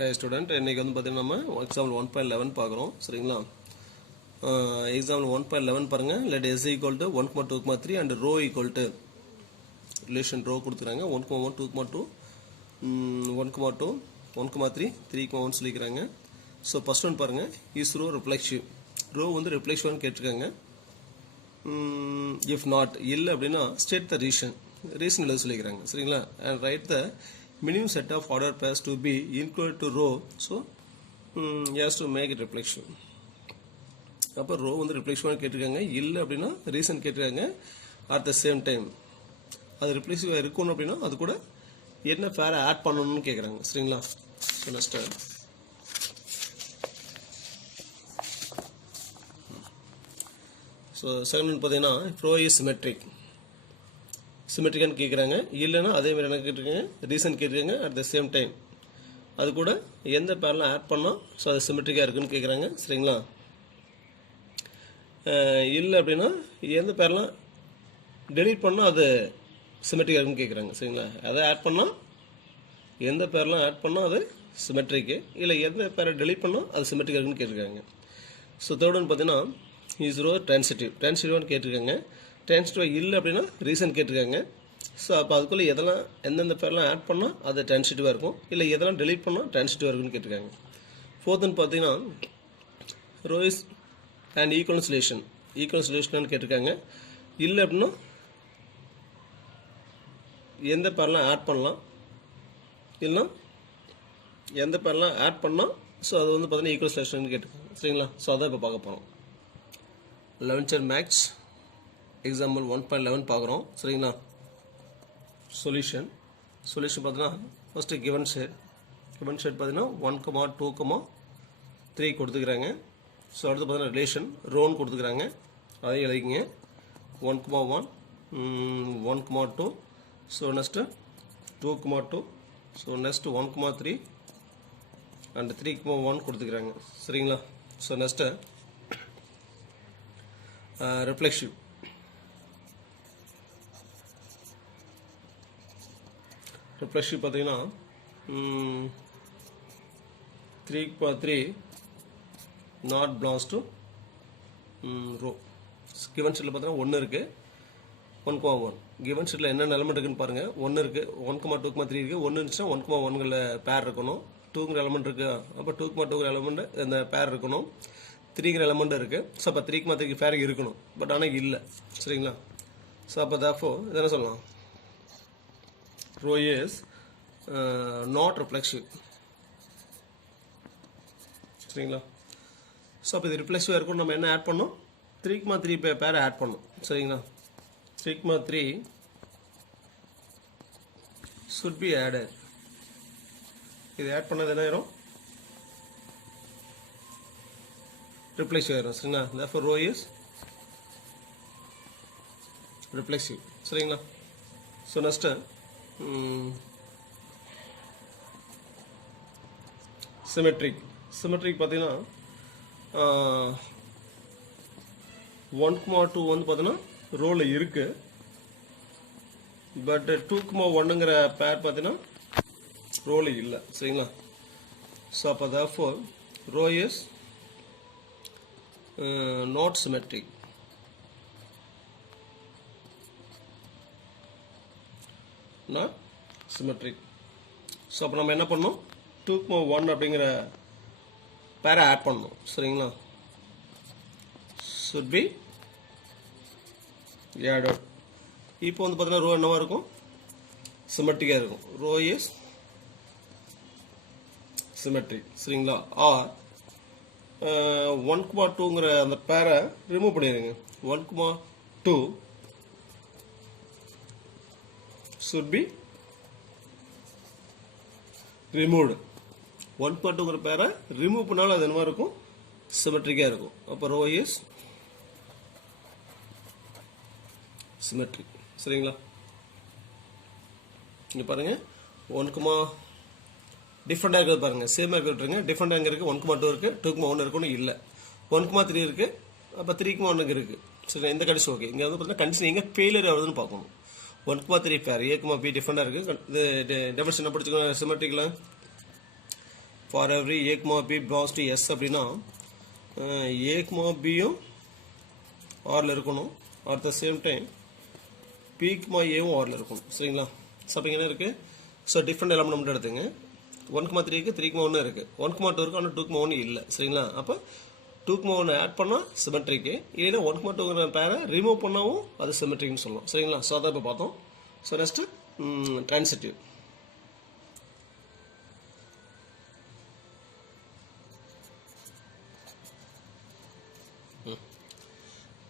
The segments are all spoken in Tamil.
Hi student, இன்னைக்கு வந்து பாத்தீங்கன்னா நம்ம எக்ஸாம்பிள் 1.11 பார்க்குறோம் சரிங்களா. எக்ஸாம்பிள் 1.11 பாருங்க. let s equal to 1,2,3 and rho equal to relation rho கொடுத்துறாங்க 1,1 2,2 1,2 1,3 3,1 சொல்லிக்கிறாங்க. ஸோ ஃபர்ஸ்ட் ஒன் பாருங்க இஸ் ரோ ரிஃப்ளெக்சிவ். ரோ வந்து ரிஃப்ளெக்ஷன் கேட்டிருக்காங்க. இஃப் நாட் இல்லை அப்படின்னா ஸ்டேட் த ரீசன் எழுத சொல்லிக்கிறாங்க சரிங்களா. And right the minimum set of order pairs to be included to row, so has to make it reflection. அப்போ ரோ வந்து ரிஃப்ளெக்ஷன் கேட்டிருக்காங்க, இல்லை அப்படின்னா ரீசன் கேட்டிருக்காங்க. அட் த சேம் டைம் அது ரிஃப்ளெக்சிவாக இருக்கணும் அப்படின்னா அது கூட என்ன பேரை ஆட் பண்ணணும்னு கேட்குறாங்க சரிங்களா. So next so second one பார்த்தீங்கன்னா ரோ இஸ் சிமெட்ரிக். சிமெட்ரிக்கான்னு கேட்குறாங்க, இல்லைன்னா அதே மாதிரி என்ன கேட்டிருக்காங்க ரீசன் கேட்டிருக்காங்க. அட் த சேம் டைம் அது கூட எந்த பேர்லாம் ஆட் பண்ணால் ஸோ அது சிமெட்ரிக்காக இருக்குன்னு கேட்குறாங்க சரிங்களா. இல்லை அப்படின்னா எந்த பேர்லாம் டெலீட் பண்ணால் அது சிமெட்ரிக்காக இருக்குன்னு கேட்குறாங்க சரிங்களா. அதை ஆட் பண்ணால் எந்த பேர்லாம் ஆட் பண்ணால் அது சிமெட்ரிக்கு, இல்லை எந்த பேரை டெலீட் பண்ணால் அது சிமெட்ரிக்காக இருக்குன்னு கேட்டிருக்காங்க. ஸோ தேர்ட் ஒன் பார்த்தீங்கன்னா இஸ் ரோ ட்ரான்சிட்டிவ். ட்ரான்சிட்டிவ்னு கேட்டிருக்காங்க. ட்ரான்சிட்டிவ் இல்லை அப்படின்னா ரீசன் கேட்டிருக்காங்க. ஸோ அப்போ அதுக்குள்ளே எதெல்லாம் எந்தெந்த பேர்லாம் ஆட் பண்ணால் அது ட்ரான்சிட்டிவாக இருக்கும், இல்லை எதெல்லாம் டெலீட் பண்ணால் ட்ரான்சிட்டிவாக இருக்குன்னு கேட்டிருக்காங்க. ஃபோர்த்துன்னு பார்த்தீங்கன்னா rho is and equal solution கேட்டிருக்காங்க. இல்லை அப்படின்னா எந்த பேர்லாம் ஆட் பண்ணலாம், இல்லைன்னா எந்த பேர்லாம் ஆட் பண்ணால் ஸோ அது வந்து பார்த்தீங்கன்னா ஈக்குவல் சொல்யூஷன் கேட்டிருக்காங்க சரிங்களா. ஸோ அதான் இப்போ பார்க்க போகிறோம். 11th மேக்ஸ் எக்ஸாம்பிள் 1.11 பார்க்குறோம் சரிங்களா. சொல்யூஷன் பார்த்தீங்கன்னா ஃபஸ்ட்டு கிவன் செட் பார்த்தீங்கன்னா 1,2,3 கொடுத்துக்கிறாங்க. ஸோ அடுத்து பார்த்தீங்கன்னா ரிலேஷன் ரோன் கொடுத்துக்கிறாங்க, அதையும் எழுதிக்கிங்க. 1,1 1,2 so next 2,2 so next 1,3 and 3,1 கொடுத்துக்கிறாங்க சரிங்களா. So next reflexive. பார்த்தீங்கன்னா 3,3 not belongs to rho. Given ஷீட்டில் பார்த்தீங்கன்னா 1 இருக்குது, 1,1. கிவன் ஷீட்டில் என்னென்ன எலமெண்ட் இருக்குன்னு பாருங்கள். 1 இருக்குது, 1,2,3 இருக்குது. 1 இருந்துச்சுன்னா 1,1களில் பேர் இருக்கணும். 2ங்கிற எலமெண்ட் இருக்குது, அப்போ 2,2ங்கிற எலமெண்ட் இந்த பேர் இருக்கணும். 3ங்கிற எலமெண்ட் இருக்குது. ஸோ அப்போ 3,3 பேர் இருக்கணும், பட் ஆனால் இல்லை சரிங்களா. ஸோ அப்போ தேர்ஃபோர் இது என்ன சொல்லலாம், ரோ இஸ் நாட் ரிஃப்ளெக்சிவ் சரிங்களா. ஸோ அப்போ இது ரிஃப்ளெக்சிவாக இருக்கும். நம்ம என்ன ஆட் பண்ணோம், 3,3 பேரை ஆட் பண்ணோம் சரிங்களா. 3,3 should be added. இது ஆட் பண்ணது என்ன ஆயிரும், ரிஃப்ளெக்சிவ் ஆயிரும் சரிங்களா. therefore ரோ இஸ் ரிஃப்ளெக்சிவ் சரிங்களா. ஸோ நெக்ஸ்ட்டு சிமெட்ரிக் பார்த்தீங்கன்னா 1,2 வந்து பார்த்தீங்கன்னா ரோவில் இருக்கு, பட் 2,1ங்கிற பேர் பார்த்தீங்கன்னா ரோவில் இல்லை சரிங்களா. ஸோ அப்போ therefore rho is not symmetric. Not symmetric. So அப்போ நம்ம என்ன பண்ணோம், 2,1 அப்படிங்கிற பேரை ஆட் பண்ணணும் சரிங்களா. should be added. இப்போ வந்து பார்த்தீங்கன்னா ரோ என்னவா இருக்கும், சிமெட்ரிக்காக இருக்கும். ரோ இஸ் சிமெட்ரிக் சரிங்களா. ஆர் 1,2ங்கிற அந்த பேரை ரிமூவ் பண்ணிடுங்க. 1,2 should be removed. 1,2ங்கிற பேரை ரிமூவ் பண்ணாலும் அது என்னவா இருக்கும், சிமெட்ரிக்காக இருக்கும். அப்போ ரோ இஸ் சிமெட்ரிக் சரிங்களா. இங்கே பாருங்க 1, டிஃப்ரெண்டாக இருக்கிறது பாருங்கள், சேமாக இருக்கிறதுங்க. டிஃப்ரெண்டாக எங்கே இருக்குது, 1,2 இருக்குது, 2,1 இருக்குன்னு இல்லை. 1,3 இருக்குது, அப்போ 3,1 இருக்குது சரி. இந்த கண்டிஷன் ஓகே. இங்கே வந்து பார்த்தீங்கன்னா கண்டிஷன் எங்கே ஃபெயிலியர் ஆகுதுன்னு பார்க்கணும். 1,3 பேர் A, B டிஃப்ரெண்டாக இருக்குது. இது டெஃபினிஷன் என்ன படிச்சுக்கோங்க சிமெட்ரிக்கில். For every A comma B belongs to S அப்படின்னா ஏ கமா பியும் ஆரில் இருக்கணும். At the same time B comma ஏவும் ஆரில் இருக்கணும். சரிங்களா? ஸோ அப்போ என்ன இருக்குது? ஸோ டிஃப்ரெண்ட் எலமெண்ட் மட்டும் எடுத்துங்க. 1,3 இருக்குது, 3,1 இருக்குது, 1,2 இருக்குது, ஆனால் 2,1 இல்லை. சரிங்களா? அப்போ 2,1 ஆட் பண்ணால் சிமெட்ரிக்கு, இல்லைன்னா 1,2ங்கிற பேரை ரிமூவ் பண்ணாவும் அது சிமெட்ரிக்னு சொல்லலாம். சரிங்களா? ஸோ அதான் இப்போ பார்த்தோம். So next transitive.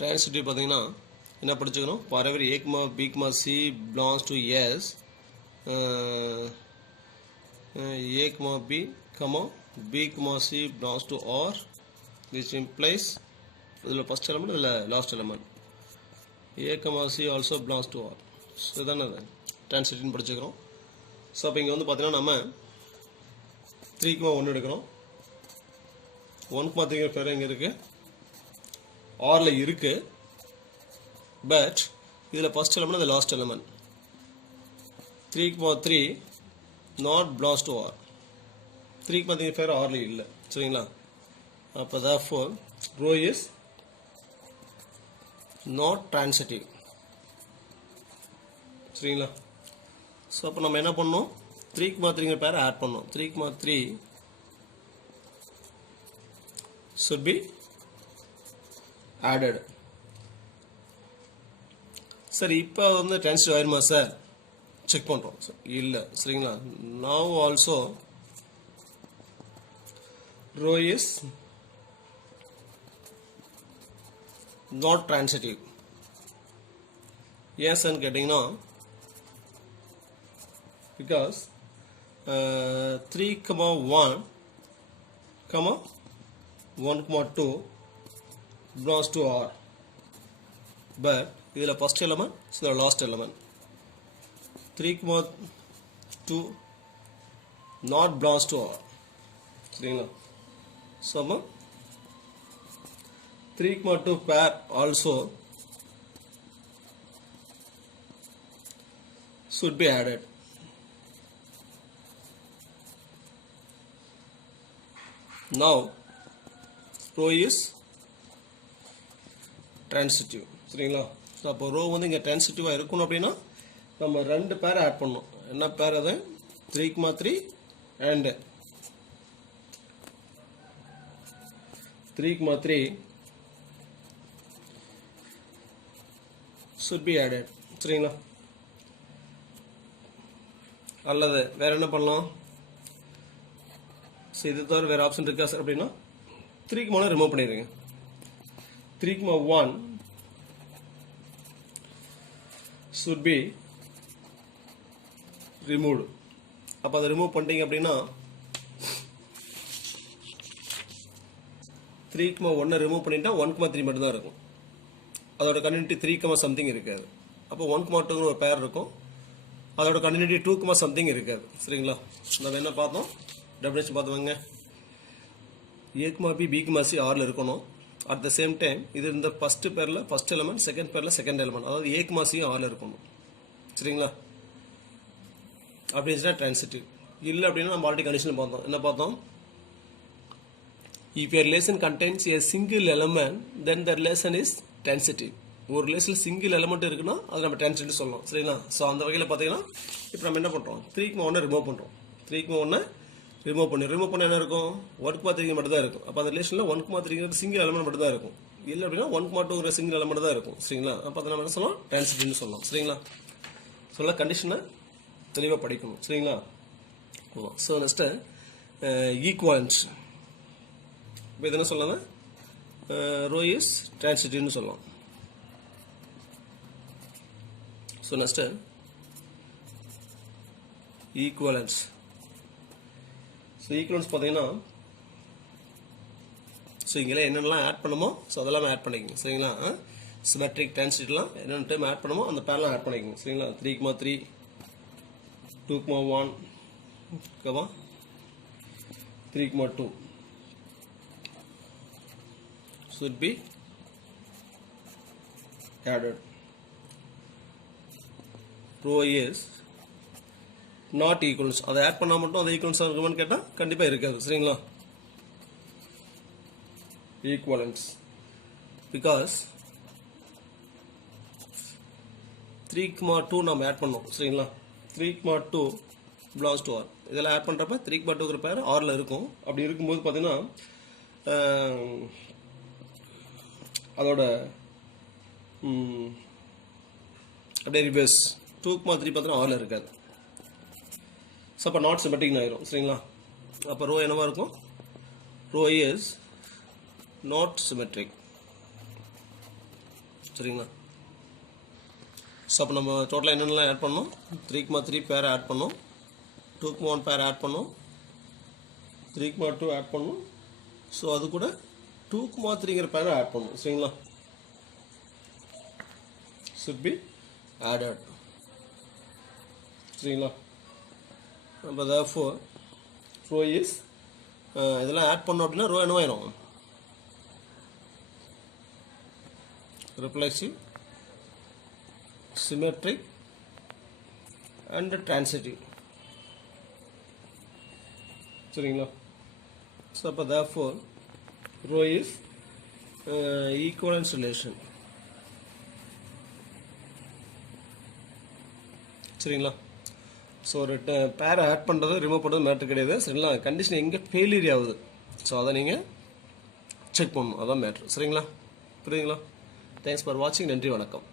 ட்ரான்சிட்டிவ் பார்த்தீங்கன்னா என்ன படிச்சுக்கணும்? For every A comma B comma C belongs to S, A comma B comma B comma C belongs to R, which implies இதில் first element இதில் last element A comma C also belongs to R. So இதானே ட்ரான்சிட்டிவ்னு படிச்சுக்கிறோம். ஸோ அப்போ இங்கே வந்து பார்த்தீங்கன்னா நம்ம 3,1 எடுக்கிறோம். 1,3 பேர் இங்கே இருக்குது, ஆரில் இருக்குது. பட் இதில் ஃபஸ்ட் எலமெண்ட் இது last element 3,3 not belongs to R. 3,3 பேர் ஆர்ல இல்லை. சரிங்களா? அப்போ therefore row is not transitive. சரிங்களா? ஸோ அப்போ நம்ம என்ன பண்ணோம்? 3,3 பேரை ஆட் பண்ணோம். 3,3 should be added. சரி, இப்போ வந்து ட்ரான்சிட்டிவ் ஆயிருமா சார்? செக் பண்ணுறோம். இல்லை. சரிங்களா? now also row is not transitive. ஏன் சார்னு கேட்டிங்கன்னா because 3,1 1,2 belongs to R, but இதில் ஃபர்ஸ்ட் எலமெண்ட், இதில் last element 3,2 not belongs to R. சரிங்களா? ஸோ அப்போ 3,2 பேர் also should be added. Now row is transitive. சரிங்களா? ஸோ அப்போ ரோ வந்து இங்கே ட்ரான்சிட்டிவாக இருக்கணும் அப்படின்னா நம்ம 2 பேரை ஆட் பண்ணணும். என்ன பேர்? அது 3,3 and 3,3 should be added. சரிங்களா? அல்லது வேற என்ன பண்ணலாம்? ஸோ இது தவிர வேறு ஆப்ஷன் இருக்கா சார் அப்படின்னா 3,1 ரிமூவ் பண்ணிடுங்க. 3,1 should be removed. அப்போ அதை ரிமூவ் பண்ணிட்டீங்க அப்படின்னா 3,1 ரிமூவ் பண்ணிட்டா 1,3 மட்டும் தான் இருக்கும். அதோட கண்டினியூட்டி 3, something இருக்காது. அப்போ 1,2 ஒரு பேர் இருக்கும், அதோட கண்டினியூட்டி 2, something இருக்காது. சரிங்களா? நம்ம என்ன பார்த்தோம்? டெஃபினேஷன் பார்த்துவாங்க. A, B, B, C ஆரில் இருக்கணும். அட் த சேம் டைம் இது இந்த ஃபர்ஸ்ட் பேரில் ஃபர்ஸ்ட் எலமெண்ட், செகண்ட் பேரில் செகண்ட் எலமெண்ட், அதாவது A, C ஆரில் இருக்கணும். சரிங்களா? அப்படி இருந்துச்சுன்னா ட்ரான்சிட்டிவ். இல்லை அப்படின்னா நம்ம ஆல்ரெடி கண்டிஷன் பார்த்தோம். என்ன பார்த்தோம்? If your relation contains a single element, then the relation is transitive. ஒரு ரிலேஷனில் சிங்கிள் எலமெண்ட் இருக்குன்னா அது நம்ம ட்ரான்சிட்டிவ் சொல்லலாம். சரிங்களா? ஸோ அந்த வகையில் பார்த்தீங்கன்னா இப்போ நம்ம என்ன பண்ணுறோம்? 3,1 ரிமூவ் பண்ணுறோம். 3,1 ரிமூவ் பண்ண என்ன இருக்கும்? 1,3 மட்டும் தான் இருக்கும். அப்போ அந்த ரிலேஷனில் 1,3 சிங்கிள் எலமெண்ட் மட்டும் தான் இருக்கும். இல்லை அப்படின்னா 1,2 சிங்கிள் எலமெண்ட் தான் இருக்கும். சரிங்களா? அப்போ அதை நம்ம என்ன சொல்லலாம்? ட்ரான்சிட்டிவ்னு சொல்லலாம். சரிங்களா? சொல்ல கண்டிஷனை தெளிவாக படிக்கணும். சரிங்களா? So next equivalence. இப்போ இது என்ன சொல்லலாம்? ரோ இஸ் ட்ரான்சிட்டிவ்னு சொல்லலாம். So next equivalence. So equivalence பார்த்தீங்கன்னா ஸோ இங்கெல்லாம் என்னென்னலாம் ஆட் பண்ணுமோ ஸோ அதெல்லாம் ஆட் பண்ணிக்கோங்க. சரிங்களா? சிமெட்ரிக் ட்ரான்சிட்லாம் என்னென்ன டைம் ஆட் பண்ணுமோ அந்த பேர்லாம் ஆட் பண்ணிக்கோங்க. சரிங்களா? 3,3 2,1 3,2 should be added. Row is not equivalence. அதை ஆட் பண்ணால் மட்டும் அது ஈக்குவலன்ஸாக இருக்குமான்னு கேட்டால் கண்டிப்பாக இருக்காது. சரிங்களா? ஈக்குவலன்ஸ் பிகாஸ் 3,2 நம்ம ஆட் பண்ணோம். சரிங்களா? 3,2 பிலாங்ஸ் டு ஆர். இதெல்லாம் ஆட் பண்ணுறப்ப 3,2ங்கிற பேர் ஆரில் இருக்கும். அப்படி இருக்கும்போது பார்த்தீங்கன்னா அதோட அப்படியே ரிவர்ஸ் 2,3 பார்த்தீங்கன்னா ஆரில் இருக்காது. ஸோ அப்போ நாட் சிமெட்ரிக்னு ஆயிரும். சரிங்களா? அப்போ ரோ என்னவா இருக்கும்? Rho is not symmetric. சரிங்களா? ஸோ அப்போ நம்ம டோட்டலாக என்னென்னலாம் ஆட் பண்ணோம்? 3,3 பேர் ஆட் பண்ணோம், 2,1 பேர் ஆட் பண்ணோம், 3,2 ஆட் பண்ணோம். ஸோ அது கூட 2,3ங்கிற பேரை ஆட் பண்ணோம். சரிங்களா? should be added. சரிங்களா? அப்போ therefore ரோ இஸ் இதெல்லாம் ஆட் பண்ணோம் அப்படின்னா ரோ என்னவாயிரும்? Reflexive, symmetric and transitive. சரிங்களா? ஸோ அப்போ therefore rho is equivalence relation. சரிங்களா? ஸோ ஒரு பேரை ஆட் பண்ணுறது ரிமூவ் பண்ணுறது மேட்ரு கிடையாது. சரிங்களா? கண்டிஷன் எங்கே ஃபெயிலியர் ஆகுது, ஸோ அதை நீங்கள் செக் பண்ணணும். அதான் மேட்ரு. சரிங்களா? புரியுதுங்களா? தேங்க்ஸ் ஃபார் வாட்சிங். நன்றி, வணக்கம்.